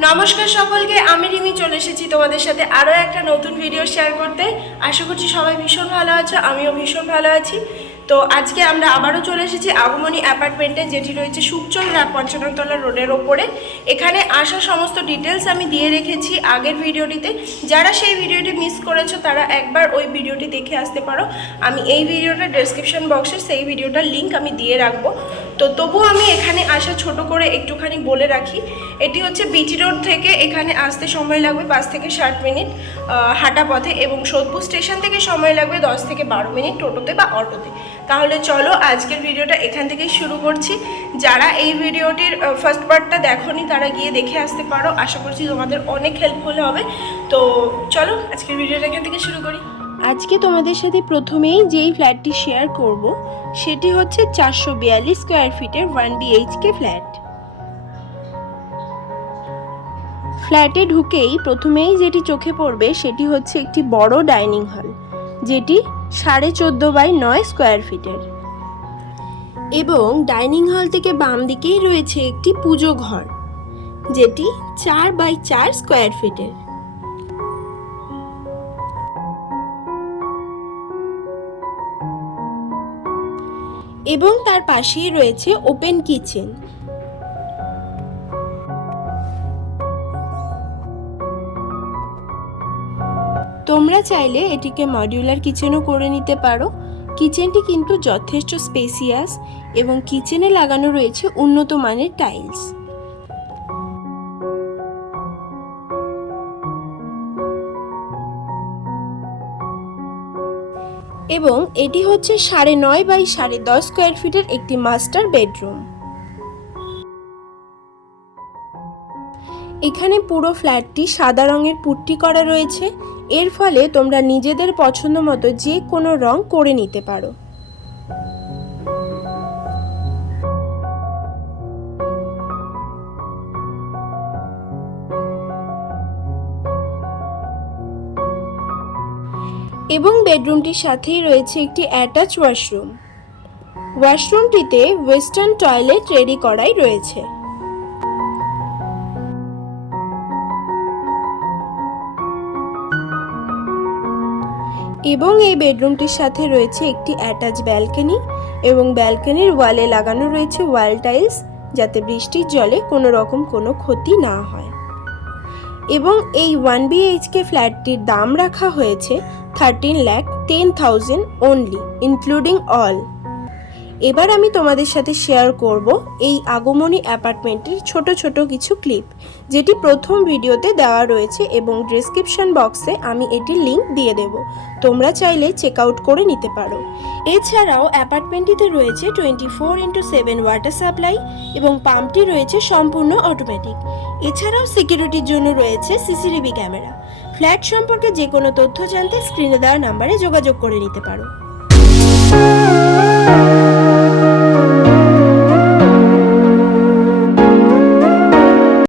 নমস্কার সকলকে, আমি রিমি চলে এসেছি তোমাদের সাথে আরও একটা নতুন ভিডিও শেয়ার করতে। আশা করছি সবাই ভীষণ ভালো আছো, আমিও ভীষণ ভালো আছি। তো আজকে আমরা আবারও চলে এসেছি আগমনী অ্যাপার্টমেন্টে, যেটি রয়েছে সুকচল 55 তলা রোডের ওপরে। এখানে আসা সমস্ত ডিটেলস আমি দিয়ে রেখেছি আগের ভিডিওটিতে। যারা সেই ভিডিওটি মিস করেছো তারা একবার ওই ভিডিওটি দেখে আসতে পারো। আমি এই ভিডিওটার ডেসক্রিপশন বক্সে সেই ভিডিওটার লিঙ্ক আমি দিয়ে রাখবো। তো তবুও আমি এখানে আসা ছোট করে একটুখানি বলে রাখি। এটি হচ্ছে বিটি রোড থেকে এখানে আসতে সময় লাগবে 5 থেকে 7 মিনিট হাঁটা পথে, এবং সোদপুর স্টেশন থেকে সময় লাগবে 10 থেকে 12 মিনিট টোটোতে বা অটোতে। তাহলে চলো আজকের ভিডিওটা এখান থেকেই শুরু করছি। যারা এই ভিডিওটির ফার্স্ট পার্টটা দেখোনি তারা গিয়ে দেখে আসতে পারো। আশা করছি তোমাদের অনেক হেল্পফুল হবে। তো চলো আজকের ভিডিওটা এখান থেকে শুরু করি। আজকে তোমাদের সাথে প্রথমেই যেই ফ্ল্যাটটি শেয়ার করব সেটি হচ্ছে 442 স্কোয়ার ফিটের 1 BHK ফ্ল্যাট। ফ্ল্যাটে ঢুকেই প্রথমেই যেটি চোখে পড়বে সেটি হচ্ছে একটি বড় ডাইনিং হল, যেটি 14.5 বাই 9 স্কোয়ার ফিটের, এবং ডাইনিং হল থেকে বাম দিকেই রয়েছে একটি পুজো ঘর, যেটি 4 বাই 4 স্কোয়ার ফিটের। এবং তার পাশেই রয়েছে ওপেন কিচেন। তোমরা চাইলে এটিকে মডিউলার কিচেনও করে নিতে পারো। কিচেনটি কিন্তু যথেষ্ট স্পেসিয়াস, এবং কিচেনে লাগানো রয়েছে উন্নত মানের টাইলস। এবং এটি হচ্ছে 9.5 বাই 10.5 স্কোয়ার ফিটের একটি মাস্টার বেডরুম। এখানে পুরো ফ্ল্যাটটি সাদা রঙের পুট্টি করা রয়েছে। এর ফলে তোমরা নিজেদের পছন্দ মতো যে কোনো রং করে নিতে পারো। এবং বেডরুমটির সাথেই রয়েছে একটি অ্যাটাচ ওয়াশরুম। ওয়াশরুমটিতে ওয়েস্টার্ন টয়লেট রেডি করাই রয়েছে। এবং এই বেডরুমটির সাথে রয়েছে একটি অ্যাটাচ ব্যালকনি, এবং ব্যালকনির ওয়ালে লাগানো রয়েছে ওয়াল টাইলস, যাতে বৃষ্টির জলে কোনো রকম কোনো ক্ষতি না হয়। এবং এই 1 BHK ফ্ল্যাটটির দাম রাখা হয়েছে 13,10,000 অনলি, ইনক্লুডিং অল। এবার আমি তোমাদের সাথে শেয়ার করব এই আগমনী অ্যাপার্টমেন্টের ছোট ছোট কিছু ক্লিপ, যেটি প্রথম ভিডিওতে দেওয়া রয়েছে, এবং ডেসক্রিপশন বক্সে আমি এটির লিঙ্ক দিয়ে দেব। তোমরা চাইলে চেক আউট করে নিতে পারো। এছাড়াও অ্যাপার্টমেন্টটিতে রয়েছে 24x7 ওয়াটার সাপ্লাই, এবং পাম্পটি রয়েছে সম্পূর্ণ অটোমেটিক। এছাড়াও সিকিউরিটির জন্য রয়েছে CCTV ক্যামেরা। ফ্ল্যাট সম্পর্কে যে কোনো তথ্য জানতে স্ক্রিনে দেওয়া নাম্বারে যোগাযোগ করে নিতে পারো।